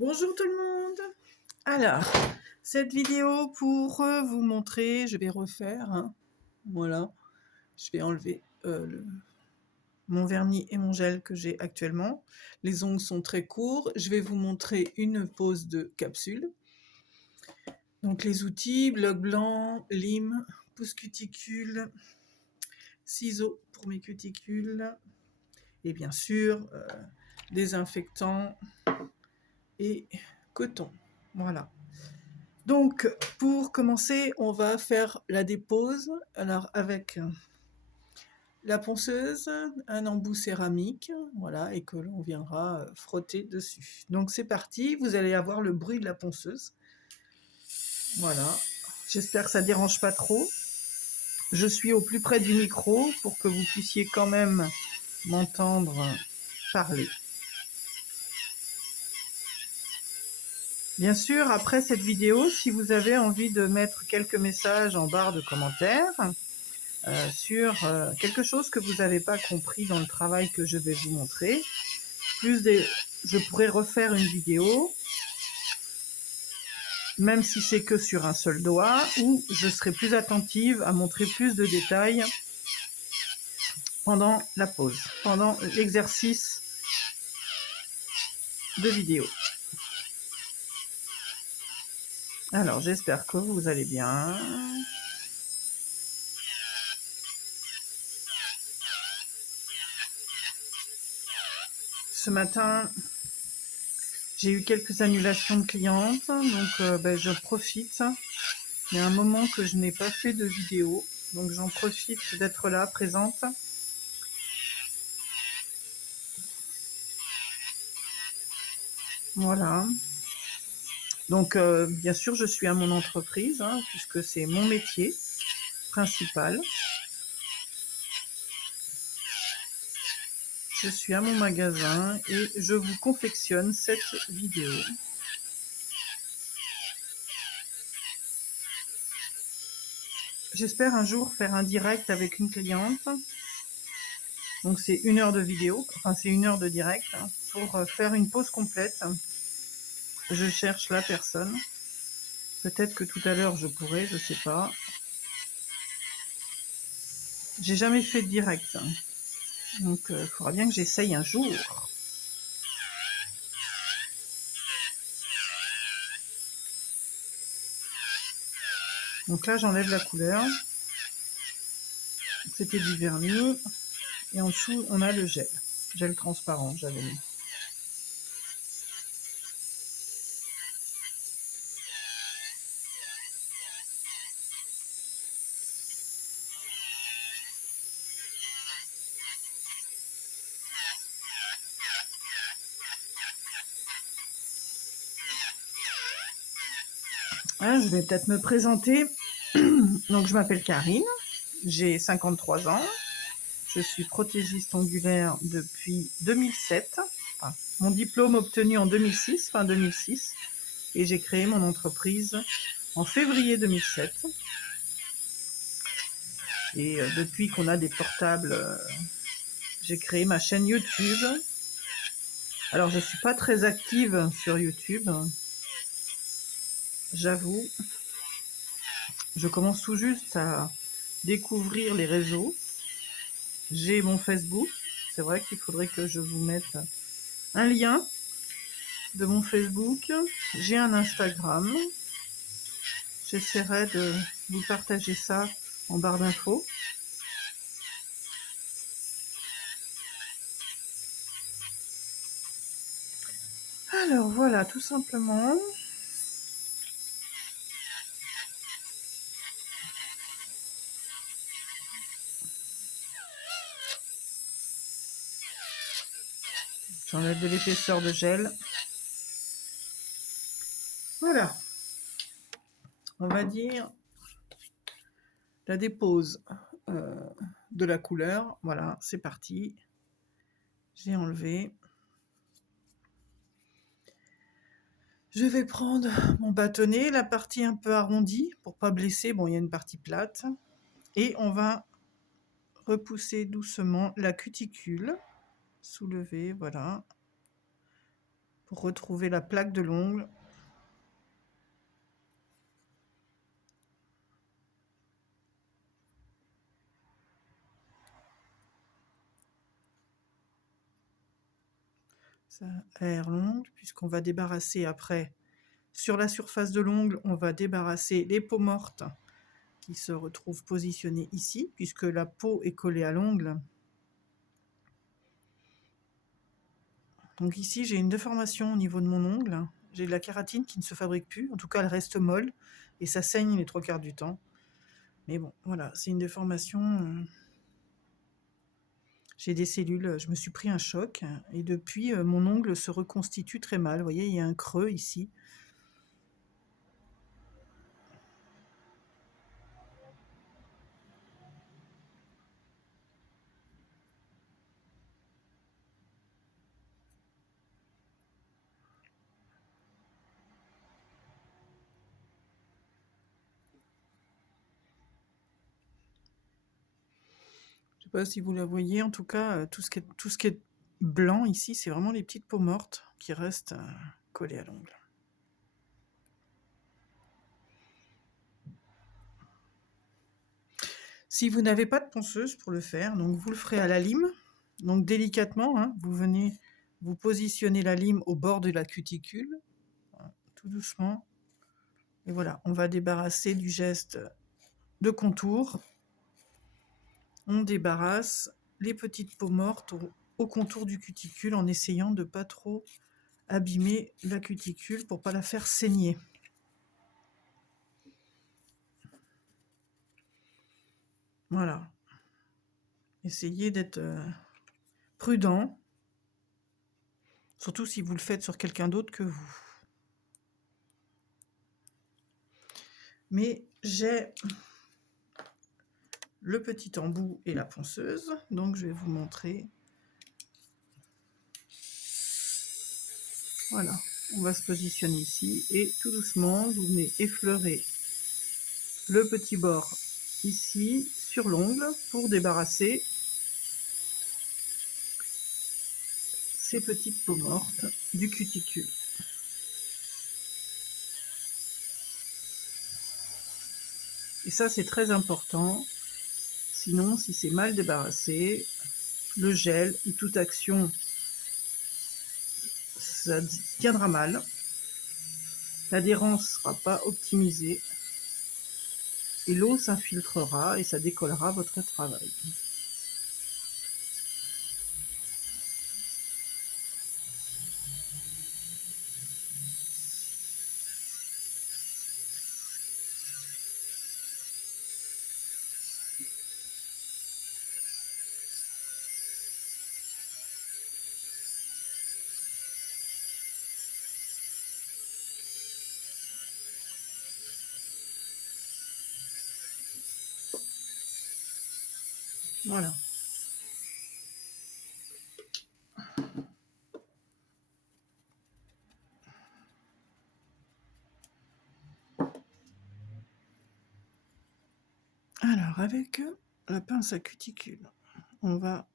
Bonjour tout le monde. Alors, cette vidéo pour vous montrer, je vais refaire, hein, voilà, je vais enlever mon vernis et mon gel que j'ai actuellement. Les ongles sont très courts, je vais vous montrer une pose de capsule. Donc les outils, bloc blanc, lime, pousse cuticule, ciseaux pour mes cuticules, et bien sûr, désinfectant et coton, voilà. Donc, pour commencer, on va faire la dépose. Alors, avec la ponceuse, un embout céramique, voilà, et que l'on viendra frotter dessus. Donc, c'est parti. Vous allez avoir le bruit de la ponceuse. Voilà. J'espère que ça ne dérange pas trop. Je suis au plus près du micro pour que vous puissiez quand même m'entendre parler. Bien sûr, après cette vidéo, si vous avez envie de mettre quelques messages en barre de commentaires, sur quelque chose que vous n'avez pas compris dans le travail que je vais vous montrer. Je pourrais refaire une vidéo, même si c'est que sur un seul doigt, où je serai plus attentive à montrer plus de détails pendant la pause, pendant l'exercice de vidéo. Alors, j'espère que vous allez bien. Ce matin, j'ai eu quelques annulations de clientes, donc je profite. Il y a un moment que je n'ai pas fait de vidéo, donc j'en profite d'être là, présente. Voilà. Donc, bien sûr, je suis à mon entreprise, hein, puisque c'est mon métier principal. Je suis à mon magasin et je vous confectionne cette vidéo. J'espère un jour faire un direct avec une cliente. Donc c'est 1 heure de vidéo, enfin c'est 1 heure de direct, hein, pour faire une pause complète. Je cherche la personne. Peut-être que tout à l'heure je pourrais, je sais pas. J'ai jamais fait de direct, hein. Donc il faudra bien que j'essaye un jour. Donc là j'enlève la couleur. C'était du vernis. Et en dessous, on a le gel transparent, j'avais mis. Ah, je vais peut-être me présenter. Donc, je m'appelle Karine, j'ai 53 ans, je suis prothésiste ongulaire depuis 2007. Enfin, mon diplôme obtenu en 2006, fin 2006, et j'ai créé mon entreprise en février 2007. Et depuis qu'on a des portables, j'ai créé ma chaîne YouTube. Alors, je ne suis pas très active sur YouTube, j'avoue. Je commence tout juste à découvrir les réseaux. J'ai mon Facebook. C'est vrai qu'il faudrait que je vous mette un lien de mon Facebook. J'ai un Instagram. J'essaierai de vous partager ça en barre d'infos. Alors voilà, tout simplement. J'enlève de l'épaisseur de gel. Voilà. On va dire la dépose de la couleur. Voilà, c'est parti. J'ai enlevé. Je vais prendre mon bâtonnet, la partie un peu arrondie pour pas blesser. Bon, il y a une partie plate. Et on va repousser doucement la cuticule. Soulever, voilà. pour retrouver la plaque de l'ongle. Ça aère l'ongle, puisqu'on va débarrasser après. Sur la surface de l'ongle, on va débarrasser les peaux mortes qui se retrouvent positionnées ici, puisque la peau est collée à l'ongle. Donc ici, j'ai une déformation au niveau de mon ongle. J'ai de la kératine qui ne se fabrique plus. En tout cas, elle reste molle et ça saigne les 3/4 du temps. Mais bon, voilà, c'est une déformation. J'ai des cellules, je me suis pris un choc et depuis, mon ongle se reconstitue très mal. Vous voyez, il y a un creux ici. Je sais pas si vous la voyez, en tout cas, tout ce qui est blanc ici, c'est vraiment les petites peaux mortes qui restent collées à l'ongle. Si vous n'avez pas de ponceuse pour le faire, donc vous le ferez à la lime. Donc délicatement, hein, vous venez vous positionner la lime au bord de la cuticule, tout doucement. Et voilà, on va débarrasser du geste de contour. On débarrasse les petites peaux mortes au contour du cuticule en essayant de ne pas trop abîmer la cuticule pour ne pas la faire saigner. Voilà. Essayez d'être prudent, surtout si vous le faites sur quelqu'un d'autre que vous. Mais j'ai le petit embout et la ponceuse, donc je vais vous montrer. Voilà, on va se positionner ici et tout doucement, vous venez effleurer le petit bord ici sur l'ongle pour débarrasser ces petites peaux mortes du cuticule. Et ça, c'est très important. Sinon, si c'est mal débarrassé, le gel ou toute action, ça tiendra mal. L'adhérence ne sera pas optimisée. Et l'eau s'infiltrera et ça décollera votre travail. Voilà. Alors, avec la pince à cuticule, on va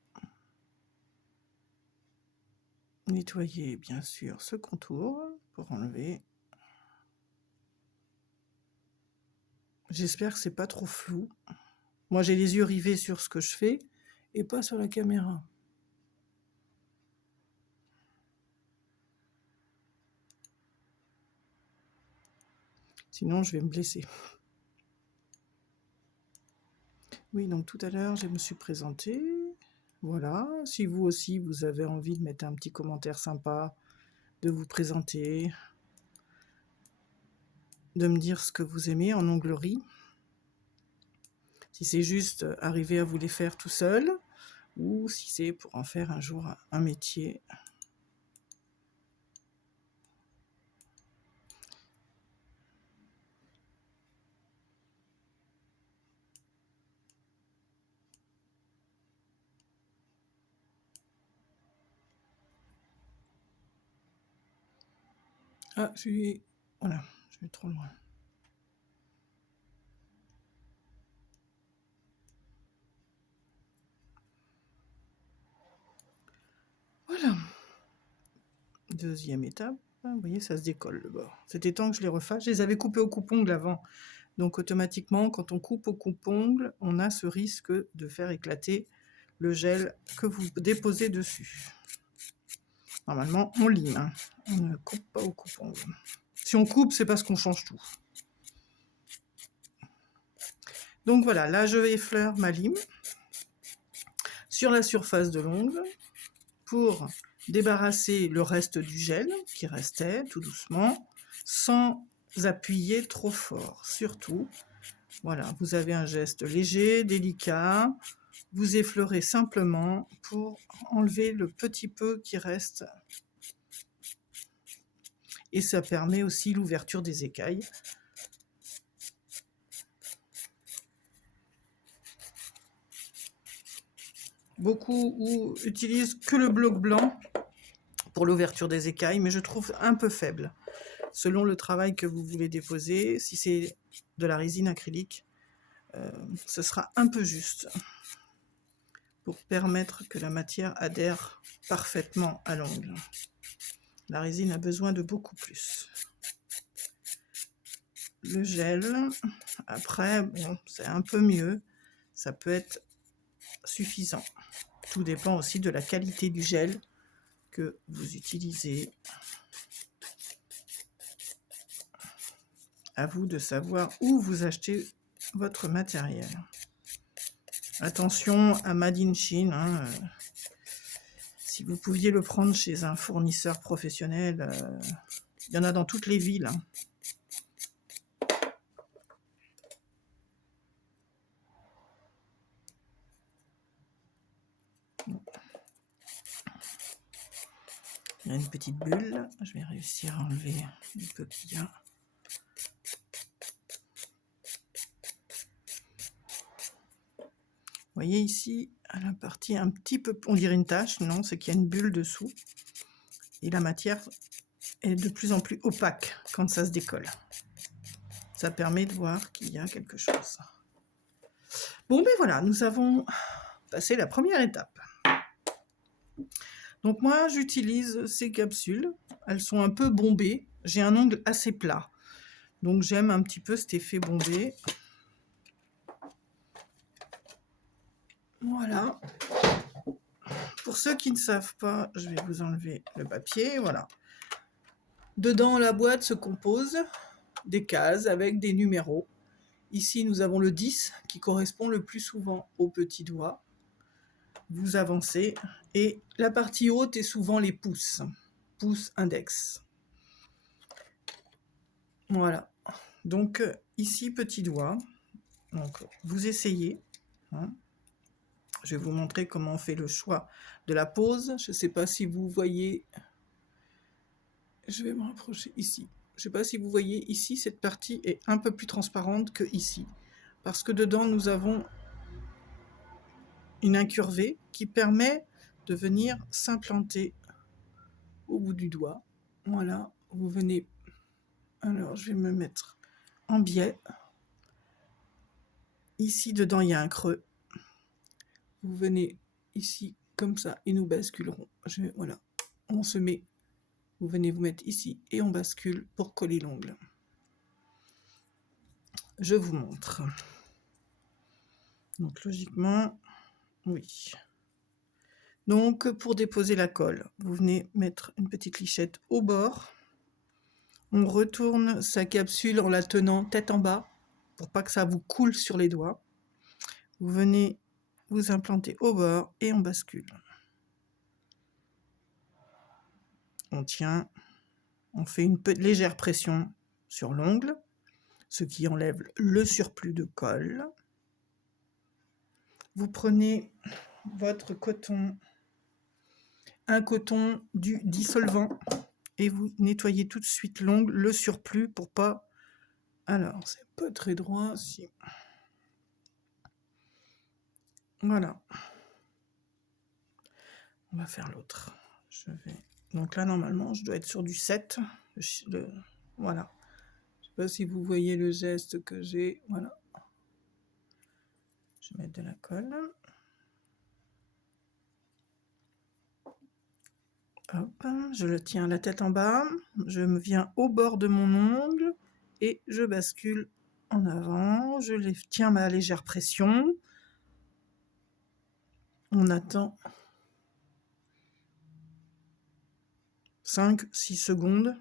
nettoyer bien sûr ce contour pour enlever. J'espère que c'est pas trop flou. Moi, j'ai les yeux rivés sur ce que je fais et pas sur la caméra. Sinon, je vais me blesser. Oui, donc tout à l'heure, je me suis présentée. Voilà, si vous aussi, vous avez envie de mettre un petit commentaire sympa, de vous présenter, de me dire ce que vous aimez en onglerie. Si c'est juste arriver à vous les faire tout seul, ou si c'est pour en faire un jour un métier. Ah, voilà, je vais trop loin. Voilà. Deuxième étape, vous voyez, ça se décolle le bord. C'était temps que je les refasse. Je les avais coupés au coupe-ongle avant. Donc automatiquement, quand on coupe au coupe-ongle, on a ce risque de faire éclater le gel que vous déposez dessus. Normalement, on lime, hein. On ne coupe pas au coupe-ongle. Si on coupe, c'est parce qu'on change tout. Donc voilà, là je effleure ma lime sur la surface de l'ongle pour débarrasser le reste du gel qui restait tout doucement, sans appuyer trop fort. Surtout, voilà, vous avez un geste léger, délicat, vous effleurez simplement pour enlever le petit peu qui reste. Et ça permet aussi l'ouverture des écailles. Beaucoup utilisent que le bloc blanc pour l'ouverture des écailles, mais je trouve un peu faible. Selon le travail que vous voulez déposer, si c'est de la résine acrylique, ce sera un peu juste pour permettre que la matière adhère parfaitement à l'ongle. La résine a besoin de beaucoup plus. Le gel, après, bon, c'est un peu mieux, ça peut être suffisant. Tout dépend aussi de la qualité du gel que vous utilisez. À vous de savoir où vous achetez votre matériel. Attention à Made in Chine, hein, si vous pouviez le prendre chez un fournisseur professionnel, il y en a dans toutes les villes. Hein. Il y a une petite bulle, je vais réussir à enlever le peu qu'il y a. Vous voyez ici, à la partie un petit peu, on dirait une tache, non, c'est qu'il y a une bulle dessous. Et la matière est de plus en plus opaque quand ça se décolle. Ça permet de voir qu'il y a quelque chose. Bon, ben voilà, nous avons passé la première étape. Donc moi, j'utilise ces capsules. Elles sont un peu bombées. J'ai un ongle assez plat. Donc j'aime un petit peu cet effet bombé. Voilà. Pour ceux qui ne savent pas, je vais vous enlever le papier. Voilà. Dedans, la boîte se compose des cases avec des numéros. Ici, nous avons le 10 qui correspond le plus souvent au petit doigt. Vous avancez et la partie haute est souvent les pouces. Pouce index. Voilà. Donc ici, petit doigt. Donc, vous essayez. Hein. Je vais vous montrer comment on fait le choix de la pose. Je ne sais pas si vous voyez. Je vais me rapprocher ici. Je ne sais pas si vous voyez ici, cette partie est un peu plus transparente que ici. Parce que dedans, nous avons une incurvée qui permet de venir s'implanter au bout du doigt. Voilà, vous venez. Alors, je vais me mettre en biais. Ici, dedans, il y a un creux. Vous venez ici, comme ça, et nous basculerons. Voilà, on se met. Vous venez vous mettre ici et on bascule pour coller l'ongle. Je vous montre. Donc, logiquement, oui. Donc, pour déposer la colle, vous venez mettre une petite lichette au bord. On retourne sa capsule en la tenant tête en bas pour pas que ça vous coule sur les doigts. Vous venez vous implanter au bord et on bascule. On tient, on fait une légère pression sur l'ongle, ce qui enlève le surplus de colle. Vous prenez votre coton, un coton du dissolvant, et vous nettoyez tout de suite l'ongle, le surplus pour pas... Alors, c'est pas très droit, si... Voilà. On va faire l'autre. Donc là, normalement, je dois être sur du 7. Voilà. Je sais pas si vous voyez le geste que j'ai. Voilà. Je vais mettre de la colle. Hop, je le tiens la tête en bas, je me viens au bord de mon ongle et je bascule en avant, je tiens ma légère pression. On attend 5-6 secondes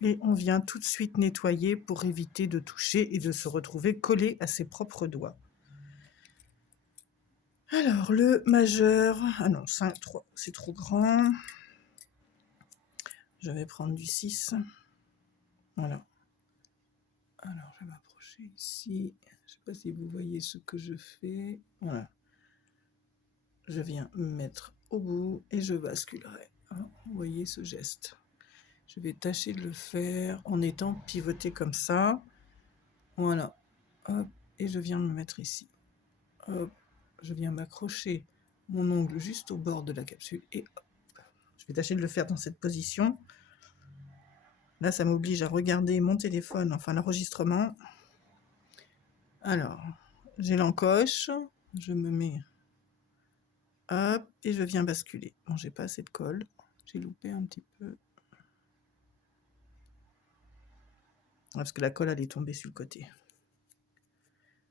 et on vient tout de suite nettoyer pour éviter de toucher et de se retrouver collé à ses propres doigts. Alors, le majeur, ah non, 5, 3, c'est trop grand. Je vais prendre du 6. Voilà. Alors, je vais m'approcher ici. Je ne sais pas si vous voyez ce que je fais. Voilà. Je viens me mettre au bout et je basculerai. Vous voyez ce geste. Je vais tâcher de le faire en étant pivoté comme ça. Voilà. Hop. Et je viens me mettre ici. Hop. Je viens m'accrocher mon ongle juste au bord de la capsule et hop. Je vais tâcher de le faire dans cette position. Là, ça m'oblige à regarder mon téléphone, enfin l'enregistrement. Alors, j'ai l'encoche, je me mets, hop, et je viens basculer. Bon, j'ai pas assez de colle, j'ai loupé un petit peu. Parce que la colle, elle est tombée sur le côté.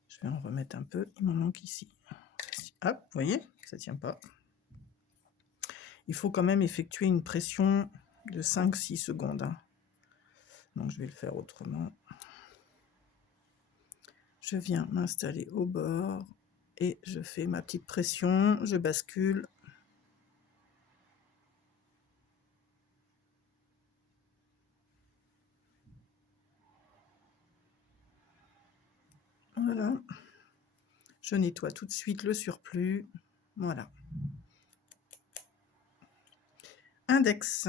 Je vais en remettre un peu, il m'en manque ici. Hop, vous voyez, ça tient pas. Il faut quand même effectuer une pression de 5-6 secondes. Donc, je vais le faire autrement. Je viens m'installer au bord et je fais ma petite pression, je bascule. Voilà. Je nettoie tout de suite le surplus. Voilà. Index.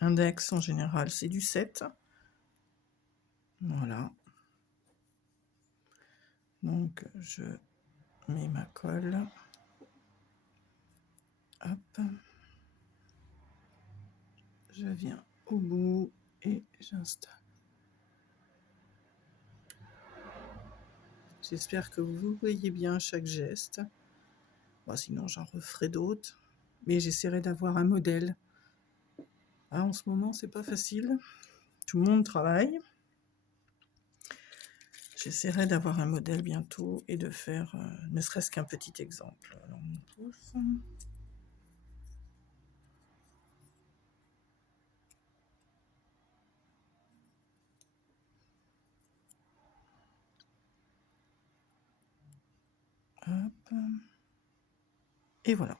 Index, en général, c'est du 7. Voilà. Donc, je mets ma colle. Hop. Je viens au bout et j'installe. J'espère que vous voyez bien chaque geste. Bon, sinon, j'en referai d'autres. Mais j'essaierai d'avoir un modèle. Ah, en ce moment, c'est pas facile. Tout le monde travaille. J'essaierai d'avoir un modèle bientôt et de faire ne serait-ce qu'un petit exemple. Alors, on pousse. Hop. Et voilà.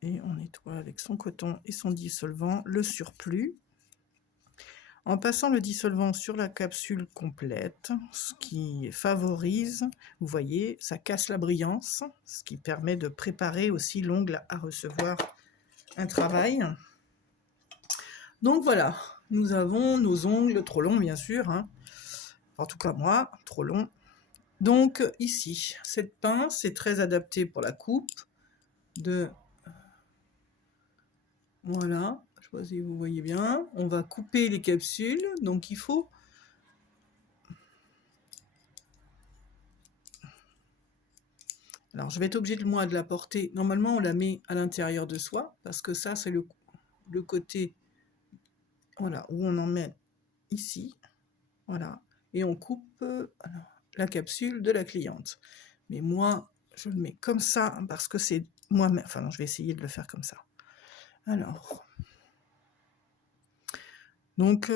Et on nettoie avec son coton et son dissolvant le surplus. En passant le dissolvant sur la capsule complète, ce qui favorise, vous voyez, ça casse la brillance, ce qui permet de préparer aussi l'ongle à recevoir un travail. Donc voilà, nous avons nos ongles trop longs, bien sûr, hein. En tout cas moi, trop longs. Donc ici, cette pince est très adaptée pour la coupe de... Voilà, je ne sais pas si vous voyez bien. On va couper les capsules, donc il faut... Alors je vais être obligée de moi de la porter. Normalement on la met à l'intérieur de soi, parce que ça c'est le côté, voilà, où on en met ici. Voilà, et on coupe la capsule de la cliente. Mais moi, je le mets comme ça, parce que c'est moi-même... Enfin non, je vais essayer de le faire comme ça. Alors... Donc,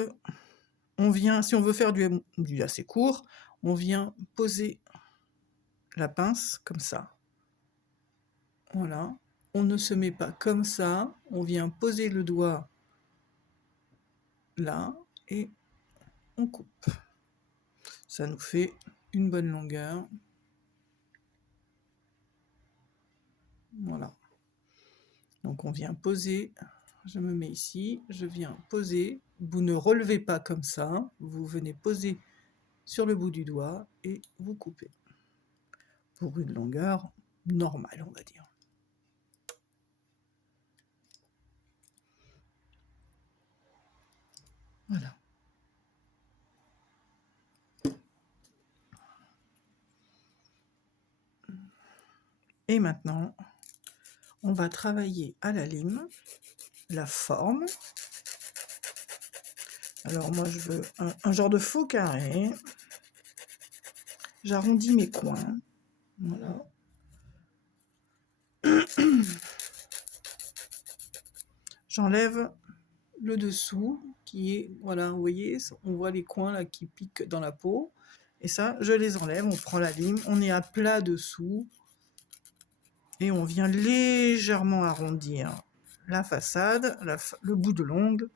on vient, si on veut faire du assez court, on vient poser la pince comme ça. Voilà. On ne se met pas comme ça. On vient poser le doigt là et on coupe. Ça nous fait une bonne longueur. Voilà. Donc, on vient poser. Je me mets ici. Je viens poser. Vous ne relevez pas comme ça. Vous venez poser sur le bout du doigt et vous coupez. Pour une longueur normale, on va dire. Voilà. Et maintenant, on va travailler à la lime la forme. Alors moi, je veux un genre de faux carré. J'arrondis mes coins. Voilà. J'enlève le dessous qui est, voilà, vous voyez, on voit les coins là qui piquent dans la peau. Et ça, je les enlève, on prend la lime, on est à plat dessous. Et on vient légèrement arrondir la façade, le bout de l'ongle,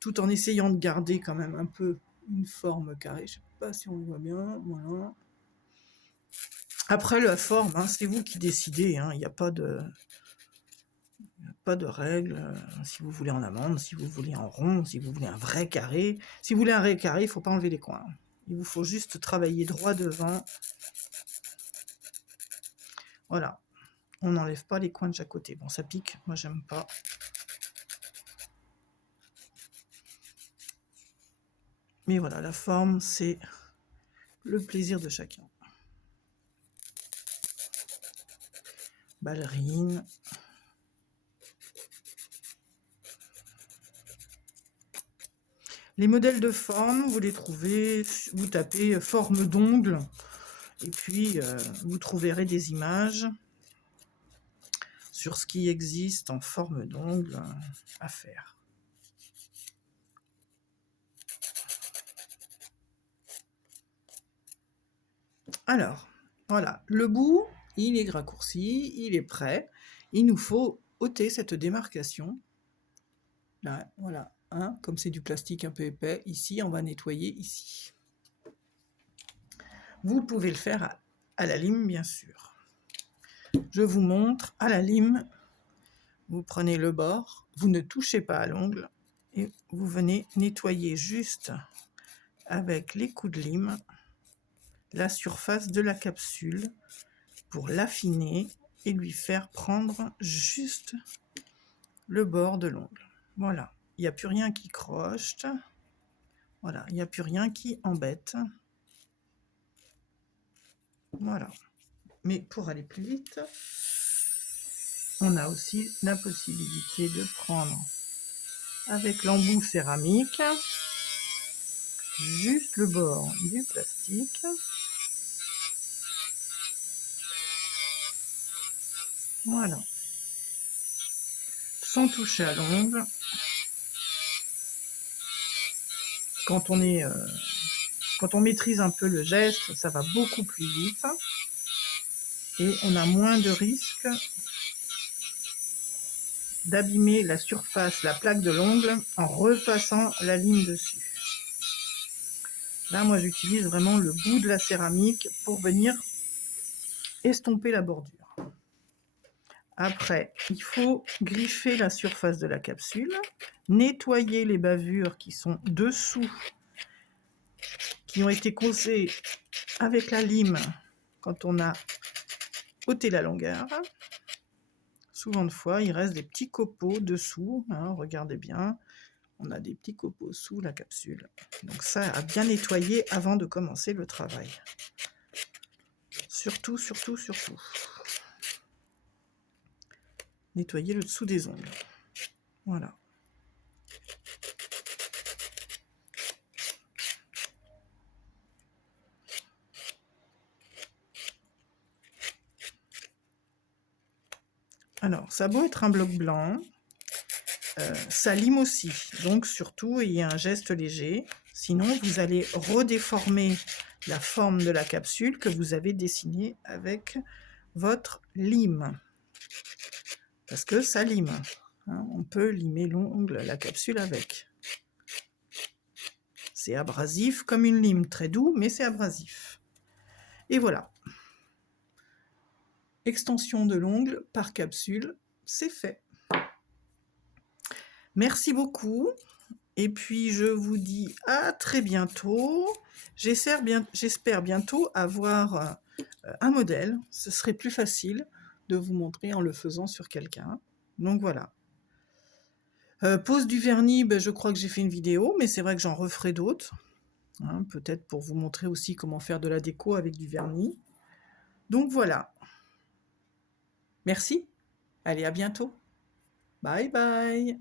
tout en essayant de garder quand même un peu une forme carrée. Je ne sais pas si on le voit bien, voilà. Après, la forme, hein, c'est vous qui décidez, hein, il n'y a pas de règle. Si vous voulez en amande, si vous voulez en rond, si vous voulez un vrai carré. Si vous voulez un vrai carré, il ne faut pas enlever les coins. Il vous faut juste travailler droit devant. Voilà. On n'enlève pas les coins de chaque côté. Bon, ça pique, moi j'aime pas. Mais voilà, la forme, c'est le plaisir de chacun. Ballerine. Les modèles de forme, vous les trouvez, vous tapez forme d'ongle, et puis vous trouverez des images sur ce qui existe en forme d'ongle à faire. Alors, voilà, le bout, il est raccourci, il est prêt. Il nous faut ôter cette démarcation. Là, voilà, hein, comme c'est du plastique un peu épais, ici, on va nettoyer ici. Vous pouvez le faire à la lime, bien sûr. Je vous montre à la lime. Vous prenez le bord, vous ne touchez pas à l'ongle et vous venez nettoyer juste avec les coups de lime la surface de la capsule pour l'affiner et lui faire prendre juste le bord de l'ongle. Voilà, il n'y a plus rien qui croche. Voilà, il n'y a plus rien qui embête. Voilà. Mais pour aller plus vite, on a aussi la possibilité de prendre avec l'embout céramique juste le bord du plastique. Voilà. Sans toucher à l'ongle. Quand on maîtrise un peu le geste, ça va beaucoup plus vite. Et on a moins de risques d'abîmer la surface, la plaque de l'ongle, en repassant la lime dessus. Là, moi, j'utilise vraiment le bout de la céramique pour venir estomper la bordure. Après, il faut griffer la surface de la capsule, nettoyer les bavures qui sont dessous, qui ont été causées avec la lime quand on a ôté la longueur. Souvent de fois, il reste des petits copeaux dessous, hein, regardez bien, on a des petits copeaux sous la capsule. Donc ça, à bien nettoyer avant de commencer le travail. Surtout, surtout, surtout. Nettoyer le dessous des ongles. Voilà. Alors, ça a beau être un bloc blanc, ça lime aussi. Donc, surtout, il y a un geste léger. Sinon, vous allez redéformer la forme de la capsule que vous avez dessinée avec votre lime. Parce que ça lime. Hein, on peut limer l'ongle, la capsule avec. C'est abrasif comme une lime, très doux, mais c'est abrasif. Et voilà. Extension de l'ongle par capsule, c'est fait. Merci beaucoup. Et puis, je vous dis à très bientôt. J'espère bientôt avoir un modèle. Ce serait plus facile de vous montrer en le faisant sur quelqu'un. Donc voilà. Pose du vernis, ben, je crois que j'ai fait une vidéo, mais c'est vrai que j'en referai d'autres, hein, peut-être pour vous montrer aussi comment faire de la déco avec du vernis. Donc voilà. Merci. Allez, à bientôt. Bye bye.